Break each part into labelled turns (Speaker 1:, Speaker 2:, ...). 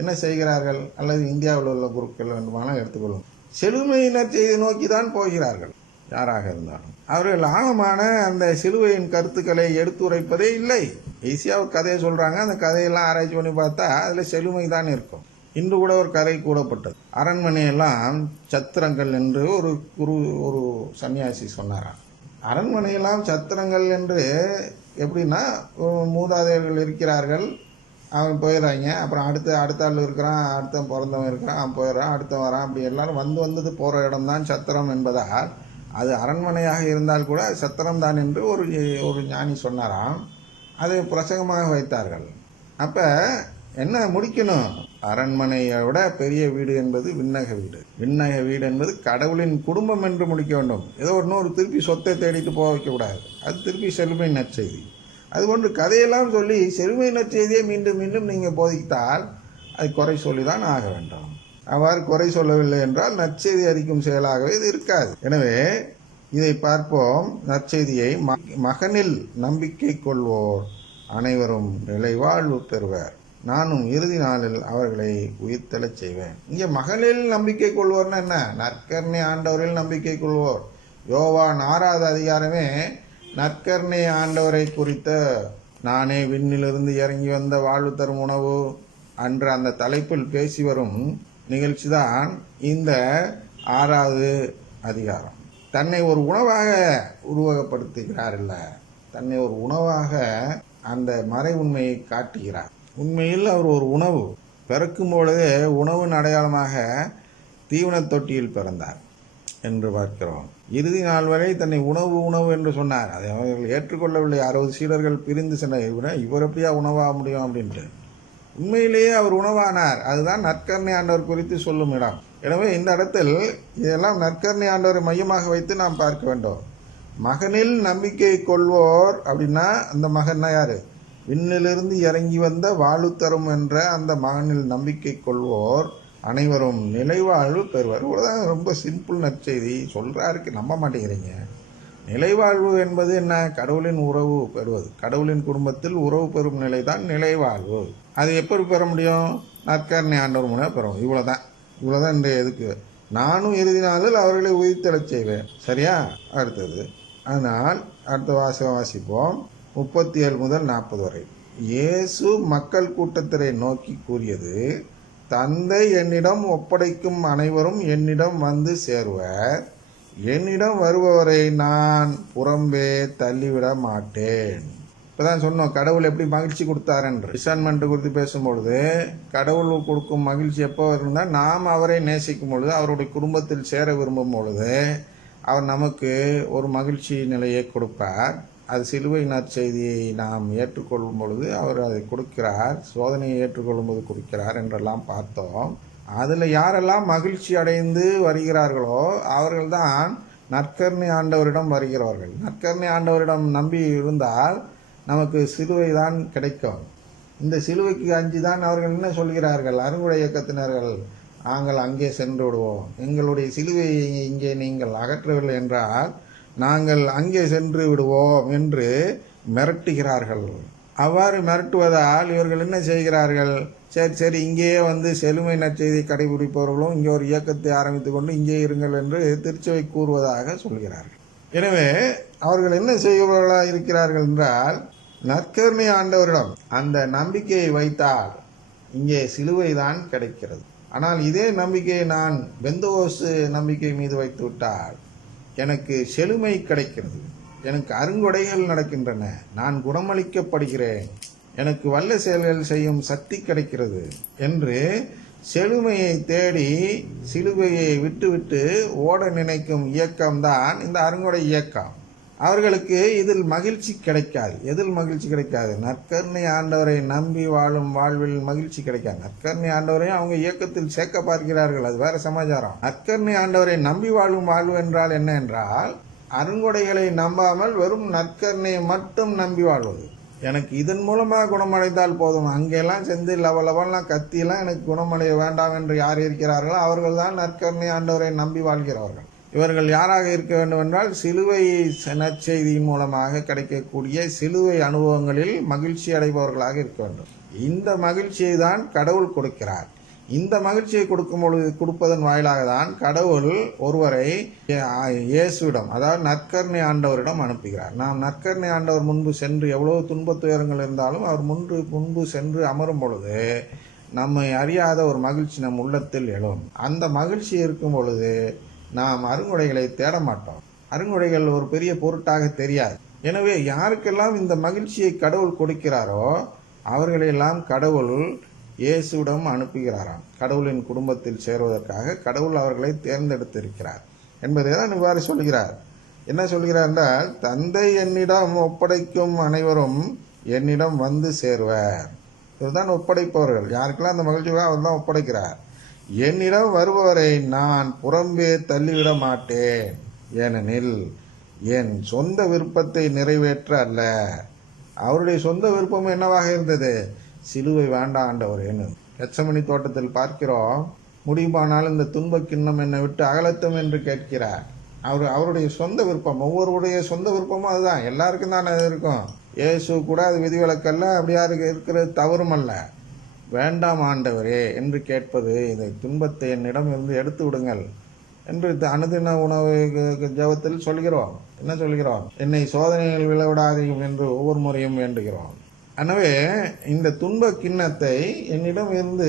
Speaker 1: என்ன செய்கிறார்கள்? அல்லது இந்தியாவில் உள்ள குருக்கள் வேண்டுமானால் எடுத்துக்கொள்ளும். செழுமையினர் செய்தி நோக்கி தான் போகிறார்கள். யாராக இருந்தாலும். அவர்கள் ஆழமான அந்த சிலுவையின் கருத்துக்களை எடுத்துரைப்பதே இல்லை. ஈஸியாக ஒரு கதையை சொல்கிறாங்க அந்த கதையெல்லாம் ஆராய்ச்சி பண்ணி பார்த்தா அதில் செழுமை தான் இருக்கும். இன்று கூட ஒரு கதை கூடப்பட்டது அரண்மனையெல்லாம் சத்திரங்கள் என்று ஒரு குரு ஒரு சன்னியாசி சொன்னாராம். அரண்மனையெல்லாம் சத்திரங்கள் என்று எப்படின்னா மூதாதையர்கள் இருக்கிறார்கள். அவன் போயிடுறாங்க அப்புறம் அடுத்த அடுத்த ஆள் இருக்கிறான் அடுத்த பிறந்தவன் இருக்கிறான் அவன் போயிடுறான் அடுத்த வரான். அப்படி எல்லாரும் வந்து வந்தது போகிற இடம்தான் சத்திரம் என்பதால் அது அரண்மனையாக இருந்தால் கூட சத்திரம் தான் என்று ஒரு ஒரு ஞானி சொன்னாராம். அதை பிரசங்கமாக வைத்தார்கள். அப்போ என்ன முடிக்கணும்? அரண்மனையை விட பெரிய வீடு என்பது விண்ணக வீடு. விண்ணக வீடு என்பது கடவுளின் குடும்பம் என்று முடிக்க வேண்டும். ஏதோ இன்னொரு திருப்பி சொத்தை தேடிட்டு போக வைக்கக்கூடாது. அது திருப்பி செல்மை நற்செய்தி. அதுபோன்று கதையெல்லாம் சொல்லி செருமை நற்செய்தியை மீண்டும் மீண்டும் நீங்கள் போதித்தால் அது குறை சொல்லி தான் ஆக வேண்டும். அவ்வாறு குறை சொல்லவில்லை என்றால் நற்செய்தி அறிக்கும் செயலாகவே இது இருக்காது. எனவே இதை பார்ப்போம். நற்செய்தியை மகனில் நம்பிக்கை கொள்வோர் அனைவரும் நிலைவாழ்வு பெறுவர். நானும் இறுதி நாளில் அவர்களை உயிர்த்தெழச் செய்வேன். இங்கே மகளில் நம்பிக்கை கொள்வோர்னா என்ன? நற்கர்ணை ஆண்டவரில் நம்பிக்கை கொள்வோர். யோவான் ஆறாவது அதிகாரமே நற்கர்ணை ஆண்டவரை குறித்த நானே விண்ணிலிருந்து இறங்கி வந்த வாழ்வு தரும் உணவு. அன்று அந்த தலைப்பில் பேசி வரும் நிகழ்ச்சிதான் இந்த ஆறாவது அதிகாரம். தன்னை ஒரு உணவாக உருவகப்படுத்துகிறார் இல்லை தன்னை ஒரு உணவாக அந்த மறை உண்மையை காட்டுகிறார். உண்மையில் அவர் ஒரு உணவு. பிறக்கும் பொழுதே உணவின் அடையாளமாக தீவனத் தொட்டியில் பிறந்தார் என்று பார்க்கிறோம். இறுதி நாள் வரை தன்னை உணவு உணவு என்று சொன்னார். அதை அவர்கள் ஏற்றுக்கொள்ளவில்லை. அறுபது சீடர்கள் பிரிந்து சென்ற இவர் எப்படியா உணவாக முடியும் அப்படின்ட்டு. உண்மையிலேயே அவர் உணவானார். அதுதான் நற்கர்ணை ஆண்டவர் குறித்து சொல்லும் இடம். எனவே இந்த இடத்தில் இதெல்லாம் நற்கர்ணை ஆண்டவரை மையமாக வைத்து நாம் பார்க்க வேண்டும். மகனில் நம்பிக்கை கொள்வோர் அப்படின்னா அந்த மகன்னா யார்? விண்ணிலிருந்து இறங்கி வந்த வாழு தரும் என்ற அந்த மகனில் நம்பிக்கை கொள்வோர். அனைவரும் நிலைவாழ்வு பெறுவார். இவ்வளோதான் ரொம்ப சிம்பிள் நற்செய்தி. சொல்கிறாருக்கு நம்ப மாட்டேங்கிறீங்க. நிலைவாழ்வு என்பது என்ன? கடவுளின் உறவு பெறுவது. கடவுளின் குடும்பத்தில் உறவு பெறும் நிலை தான் நிலைவாழ்வு. அது எப்படி பெற முடியும்? நற்கரணை ஆண்டவர் மூலம் பெறும் இவ்வளோ தான் இவ்வளோ தான் இன்றைய எதுக்கு? நானும் இறுதி நாளில் அவர்களை உயிர்த்தெழச் செய்வேன். சரியா? அடுத்தது. ஆனால் அடுத்த வாசகம் வாசிப்போம். முப்பத்தி ஏழு முதல் நாற்பது வரை. இயேசு மக்கள் கூட்டத்தினை நோக்கி கூறியது தந்தை என்னிடம் ஒப்படைக்கும் அனைவரும் என்னிடம் வந்து சேருவர். என்னிடம் வருபவரை நான் புறம்பே தள்ளிவிட மாட்டேன். இப்பதான் சொன்னோம் கடவுள் எப்படி மகிழ்ச்சி கொடுத்தாருன்று. டிசைன்மெண்ட் குறித்து பேசும்பொழுது கடவுள் கொடுக்கும் மகிழ்ச்சி எப்போ இருந்தால் நாம் அவரை நேசிக்கும் பொழுது அவருடைய குடும்பத்தில் சேர விரும்பும் பொழுது அவர் நமக்கு ஒரு மகிழ்ச்சி நிலையை கொடுப்பார். அது சிலுவை நற்செய்தியை நாம் ஏற்றுக்கொள்ளும் பொழுது அவர் அதை கொடுக்கிறார் சோதனையை ஏற்றுக்கொள்ளும் போது கொடுக்கிறார் என்றெல்லாம் பார்த்தோம். அதில் யாரெல்லாம் மகிழ்ச்சி அடைந்து வருகிறார்களோ அவர்கள்தான் நற்கர்ணி ஆண்டவரிடம் வருகிறவர்கள். நற்கர்ணி ஆண்டவரிடம் நம்பி இருந்தால் நமக்கு சிலுவை தான் கிடைக்கும். இந்த சிலுவைக்கு அஞ்சு தான் அவர்கள் என்ன சொல்கிறார்கள்? அருங்குடை இயக்கத்தினர்கள் நாங்கள் அங்கே சென்று விடுவோம். எங்களுடைய சிலுவையை இங்கே நீங்கள் அகற்றவில்லை என்றால் நாங்கள் அங்கே சென்று விடுவோம் என்று மிரட்டுகிறார்கள். அவ்வாறு மிரட்டுவதால் இவர்கள் என்ன செய்கிறார்கள்? சரி சரி இங்கேயே வந்து செழுமை நற்செய்தி கடைபிடிப்பவர்களும் இங்கே ஒரு இயக்கத்தை ஆரம்பித்துக் கொண்டு இங்கே இருங்கள் என்று திருச்சபை கூறுவதாக சொல்கிறார்கள். எனவே அவர்கள் என்ன செய்கிறவர்களாக இருக்கிறார்கள் என்றால் நற்கருணை ஆண்டவரிடம் அந்த நம்பிக்கையை வைத்தால் இங்கே சிலுவை தான் கிடைக்கிறது. ஆனால் இதே நம்பிக்கையை நான் பெந்தோசு நம்பிக்கை மீது வைத்து விட்டால் எனக்கு செழுமை கிடைக்கிறது. எனக்கு அருங்கொடைகள் நடக்கின்றன. நான் குணமளிக்கப்படுகிறேன். எனக்கு வல்ல செயல்கள் செய்யும் சக்தி கிடைக்கிறது என்று செழுமையை தேடி சிலுவையை விட்டுவிட்டு ஓட நினைக்கும் இயக்கம்தான் இந்த அருங்கொடை இயக்கம். அவர்களுக்கு இதில் மகிழ்ச்சி கிடைக்காது. எதில் மகிழ்ச்சி கிடைக்காது? நற்கருணை ஆண்டவரை நம்பி வாழும் வாழ்வில் மகிழ்ச்சி கிடைக்காது. நற்கருணை ஆண்டவரையும் அவங்க இயக்கத்தில் சேர்க்க பார்க்கிறார்கள். அது வேற சமாச்சாரம். நற்கருணை ஆண்டவரை நம்பி வாழும் வாழ்வு என்றால் என்ன என்றால் அருங்கொடைகளை நம்பாமல் வெறும் நற்கருணையை மட்டும் நம்பி வாழ்வது. எனக்கு இதன் மூலமாக குணமடைந்தால் போதும். அங்கெல்லாம் சென்று லவலவெல்லாம் கத்தியெல்லாம் எனக்கு குணமடைய வேண்டாம் என்று யார் இருக்கிறார்களோ அவர்கள் தான் நற்கருணை ஆண்டவரை நம்பி வாழ்கிறவர்கள். இவர்கள் யாராக இருக்க வேண்டும் என்றால் சிலுவை நற்செய்தியின் மூலமாக கிடைக்கக்கூடிய சிலுவை அனுபவங்களில் மகிழ்ச்சி அடைபவர்களாக இருக்க வேண்டும். இந்த மகிழ்ச்சியை தான் கடவுள் கொடுக்கிறார். இந்த மகிழ்ச்சியை கொடுக்கும் பொழுது கொடுப்பதன் வாயிலாக தான் கடவுள் ஒருவரை இயேசுவிடம் அதாவது நற்கர்ணை ஆண்டவரிடம் அனுப்புகிறார். நாம் நற்கர்ணை ஆண்டவர் முன்பு சென்று எவ்வளவு துன்பத் துயரங்கள் இருந்தாலும் அவர் முன்பு முன்பு சென்று அமரும் பொழுது நம்மை அறியாத ஒரு மகிழ்ச்சி நம் உள்ளத்தில் எழும். அந்த மகிழ்ச்சி இருக்கும் பொழுது நாம் அருங்குடைகளை தேட மாட்டோம் அருங்குடைகள் ஒரு பெரிய பொருட்டாக தெரியாது. எனவே யாருக்கெல்லாம் இந்த மகிழ்ச்சியை கடவுள் கொடுக்கிறாரோ அவர்களெல்லாம் கடவுள் இயேசுவிடம் அனுப்புகிறாராம். கடவுளின் குடும்பத்தில் சேருவதற்காக கடவுள் அவர்களை தேர்ந்தெடுத்திருக்கிறார் என்பதை தான் இவ்வாறு சொல்கிறார். என்ன சொல்கிறார் என்றால் தந்தை என்னிடம் ஒப்படைக்கும் அனைவரும் என்னிடம் வந்து சேருவர். இதுதான் ஒப்படைப்பவர்கள். யாருக்கெல்லாம் அந்த மகிழ்ச்சியாக அவர் தான் ஒப்படைக்கிறார்? என்னிடம் வருபவரை நான் புறம்பே தள்ளிவிட மாட்டேன் ஏனெனில் என் சொந்த விருப்பத்தை நிறைவேற்ற அல்ல. அவருடைய சொந்த விருப்பம் என்னவாக இருந்தது? சிலுவை வேண்டாம் ஆண்டவரேன்னு எச்சமணி தோட்டத்தில் பார்க்கிறோம். முடியுமானால் இந்த துன்பக் கிண்ணம் என்னை விட்டு அகலத்தும் என்று கேட்கிறார். அவர் அவருடைய சொந்த விருப்பம் ஒவ்வொருடைய சொந்த விருப்பமும் அதுதான். எல்லாருக்கும் தான் அது இருக்கும். இயேசு கூட அது விதிவிலக்கல்ல அப்படியா இருக்கிறது தவறும் அல்ல வேண்டாம் ஆண்டவரே என்று கேட்பது இந்த துன்பத்தை என்னிடம் இருந்து எடுத்து விடுங்கள் என்று அனுதின உணவு ஜபத்தில் சொல்கிறோம். என்ன சொல்கிறோம்? என்னை சோதனைகள் விளைவிடாதீர்கள் என்று ஒவ்வொரு முறையும் வேண்டுகிறோம். எனவே இந்த துன்ப கிண்ணத்தை என்னிடம் இருந்து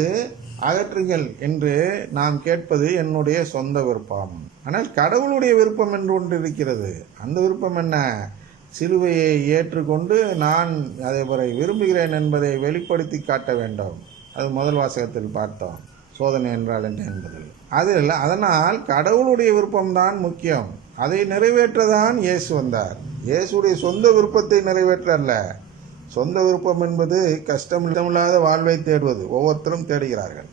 Speaker 1: அகற்றுங்கள் என்று நாம் கேட்பது என்னுடைய சொந்த விருப்பம். ஆனால் கடவுளுடைய விருப்பம் என்று ஒன்று இருக்கிறது. அந்த விருப்பம் என்ன? சிலுவையை ஏற்றுக்கொண்டு நான் அதை விரும்புகிறேன் என்பதை வெளிப்படுத்தி காட்ட வேண்டும். அது முதல் வாசகத்தில் பார்த்தோம். சோதனை என்றால் என்ன என்பது? அதில் அதனால் கடவுளுடைய விருப்பம்தான் முக்கியம். அதை நிறைவேற்றதான் இயேசு வந்தார். இயேசுடைய சொந்த விருப்பத்தை நிறைவேற்ற அல்ல சொந்த விருப்பம் என்பது கஷ்டமில்லாத வாழ்வை தேடுவது. ஒவ்வொருத்தரும் தேடுகிறார்கள்.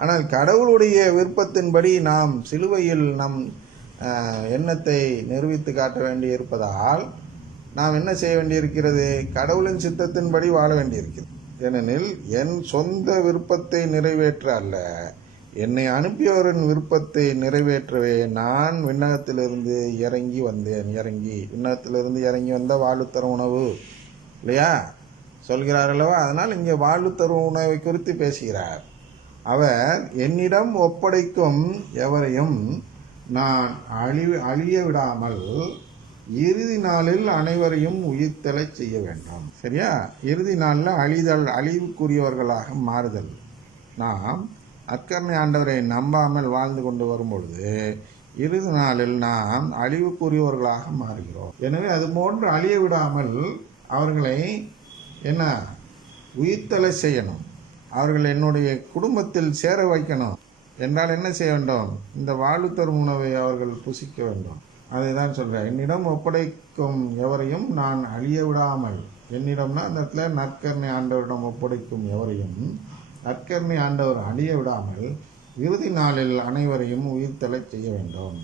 Speaker 1: ஆனால் கடவுளுடைய விருப்பத்தின்படி நாம் சிலுவையில் நம் எண்ணத்தை நிரூபித்து காட்ட வேண்டி இருப்பதால் நாம் என்ன செய்ய வேண்டியிருக்கிறது? கடவுளின் சித்தத்தின்படி வாழ வேண்டியிருக்கிறது. ஏனெனில் என் சொந்த விருப்பத்தை நிறைவேற்ற அல்ல. என்னை அனுப்பியவரின் விருப்பத்தை நிறைவேற்றவே நான் விண்ணகத்திலிருந்து இறங்கி வந்தேன். இறங்கி விண்ணகத்திலிருந்து இறங்கி வந்த வாழ்வு தரும் உணவு. இல்லையா? சொல்கிறார் அல்லவா? அதனால் இங்கே வாழ்வு தரும் உணவை குறித்து பேசுகிறார். அவர் என்னிடம் ஒப்படைக்கும் எவரையும் நான் அழி அழிய விடாமல் இறுதி நாளில் அனைவரையும் உயிர்த்தெழச் செய்ய வேண்டும். சரியா? இறுதி நாளில் அழிதல் அழிவுக்குரியவர்களாக மாறுதல். நாம் அக்கர்ணை ஆண்டவரை நம்பாமல் வாழ்ந்து கொண்டு வரும்பொழுது இறுதி நாளில் நாம் அழிவுக்குரியவர்களாக மாறுகிறோம். எனவே அது போன்று அழிய விடாமல் அவர்களை என்ன? உயிர்த்தலை செய்யணும். அவர்கள் என்னுடைய குடும்பத்தில் சேர வைக்கணும். என்றால் என்ன செய்ய வேண்டும்? இந்த வாழ்வு தரும் உணவை அவர்கள் புசிக்க வேண்டும். அதை தான் சொல்கிறேன் என்னிடம் ஒப்படைக்கும் எவரையும் நான் அழிய விடாமல் என்னிடம்னா அந்த இடத்துல நற்கர்ணை ஆண்டவரிடம் ஒப்படைக்கும் எவரையும் நற்கர்ணை ஆண்டவர் அழிய விடாமல் இறுதி நாளில் அனைவரையும் உயிர்த்தெழச் செய்ய வேண்டும்.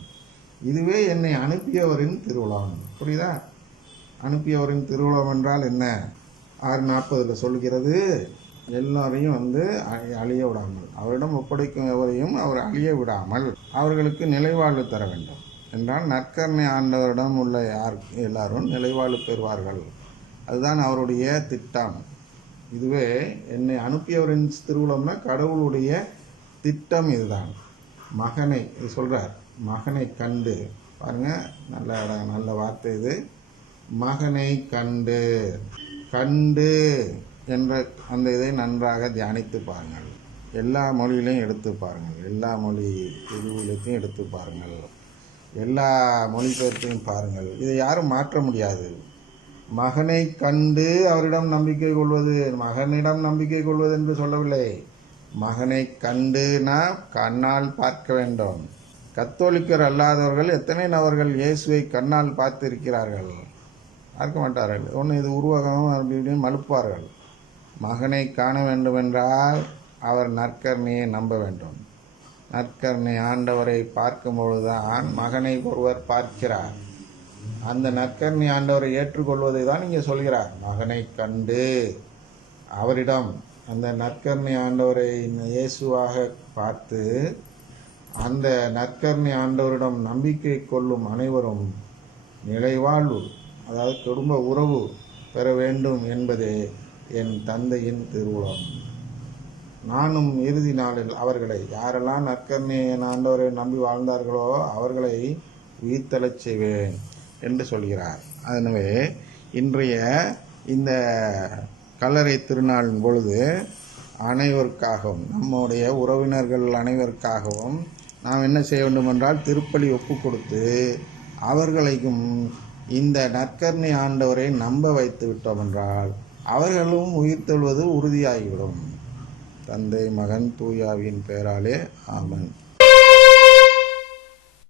Speaker 1: இதுவே என்னை அனுப்பியவரின் திருவிழாம் புரியுதா? அனுப்பியவரின் திருவிழாம் என்றால் என்ன? ஆறு நாற்பதில் சொல்கிறது எல்லாரையும் வந்து அழி- அழிய விடாமல். அவரிடம் ஒப்படைக்கும் எவரையும் அவர் அழிய விடாமல் அவர்களுக்கு நிலைவாழ்வு தர வேண்டும். என்றால் நற்கர்ணை ஆண்டவரிடம் உள்ள யார் எல்லாரும் நிலைவாழ்வு பெறுவார்கள். அதுதான் அவருடைய திட்டம். இதுவே என்னை அனுப்பியவரின் திருவுளம்னா கடவுளுடைய திட்டம் இதுதான். மகனை இது சொல்கிறார் மகனை கண்டு. பாருங்க நல்ல இடம் நல்ல வார்த்தை இது. மகனை கண்டு. கண்டு என்ற அந்த இதை நன்றாக தியானித்து பாருங்கள். எல்லா மொழியிலையும் எடுத்து பாருங்கள். எல்லா மொழி திருவிழத்தையும் எடுத்து பாருங்கள். எல்லா மொழிபெயர்ப்பையும் பாருங்கள். இதை யாரும் மாற்ற முடியாது. மகனை கண்டு அவரிடம் நம்பிக்கை கொள்வது மகனிடம் நம்பிக்கை கொள்வது என்று சொல்லவில்லை. மகனை கண்டுனா கண்ணால் பார்க்க வேண்டும். கத்தோலிக்கர் அல்லாதவர்கள் எத்தனை நபர்கள் இயேசுவை கண்ணால் பார்த்திருக்கிறார்கள்? பார்க்க மாட்டார்கள். ஒன்று இது உருவகம் அப்படி இப்படின்னு மலுப்பார்கள் மகனை காண வேண்டுமென்றால் அவர் நற்கருணையை நம்ப வேண்டும். நற்கருணை ஆண்டவரை பார்க்கும் பொழுதுதான் மகனை ஒருவர் பார்க்கிறார். அந்த நற்கருணை ஆண்டவரை ஏற்றுக்கொள்வதை தான் இங்கே சொல்கிறார். மகனை கண்டு அவரிடம் அந்த நற்கருணை ஆண்டவரை இயேசுவாக பார்த்து அந்த நற்கருணை ஆண்டவரிடம் நம்பிக்கை கொள்ளும் அனைவரும் நிலைவாழ்வு அதாவது குடும்ப உறவு பெற வேண்டும் என்பதே என் தந்தையின் திருவுளம். நானும் இறுதி நாளில் அவர்களை யாரெல்லாம் நற்கருணை என் ஆண்டவரை நம்பி வாழ்ந்தார்களோ அவர்களை உயிர்த்தலச் செய்வேன் என்று சொல்கிறார். எனவே இன்றைய இந்த கல்லறை திருநாளின் பொழுது அனைவருக்காகவும் நம்முடைய உறவினர்கள் அனைவருக்காகவும் நாம் என்ன செய்ய வேண்டும் என்றால் திருப்பலி ஒப்பு கொடுத்து அவர்களையும் இந்த நற்கர்ணி ஆண்டவரை நம்ப வைத்து விட்டோம் என்றால் அவர்களும் உயிர்த்தொழுவது உறுதியாகிவிடும். தந்தை மகன் தூயாவின் பெயராலே ஆமன்.